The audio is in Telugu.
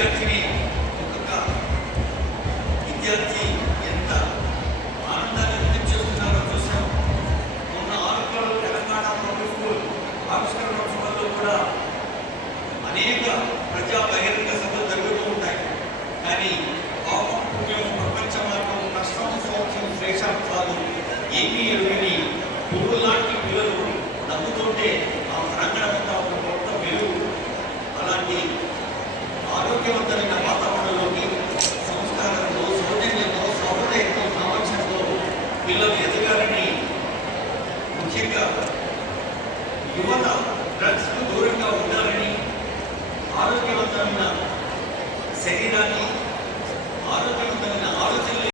విద్యార్థిని ఒక్కొక్క విద్యార్థి ఎంత ఆనందాన్ని వ్యక్తం చేస్తున్నారో చూసాం. మొన్న ఆరోగ్యంలో తెలంగాణ పబ్లిక్ స్కూల్ ఆవిష్కరణోత్సవంలో కూడా అనేక ప్రజా బహిరంగ సభలు జరుగుతూ ఉంటాయి. కానీ పాపం పుణ్యం ప్రపంచ మార్గం కష్టం సౌఖ్యం శ్రేషార్థాలు ఏమీ ఎరుగని పువ్వు లాంటి పిల్లలు నవ్వుతుంటే ఆ ప్రాంగణమంతా ఒక కొత్త వెలుగు. అలాంటి ఆరోగ్యవంతమైన వాతావరణంలోకి సంస్కారంతో సౌజన్యంతో సహృదయంతో సామర్థ్యంతో పిల్లలు ఎదగాలని, ముఖ్యంగా యువత డ్రగ్స్కు దూరంగా ఉండాలని, ఆరోగ్యవంతమైన శరీరాన్ని ఆరోగ్య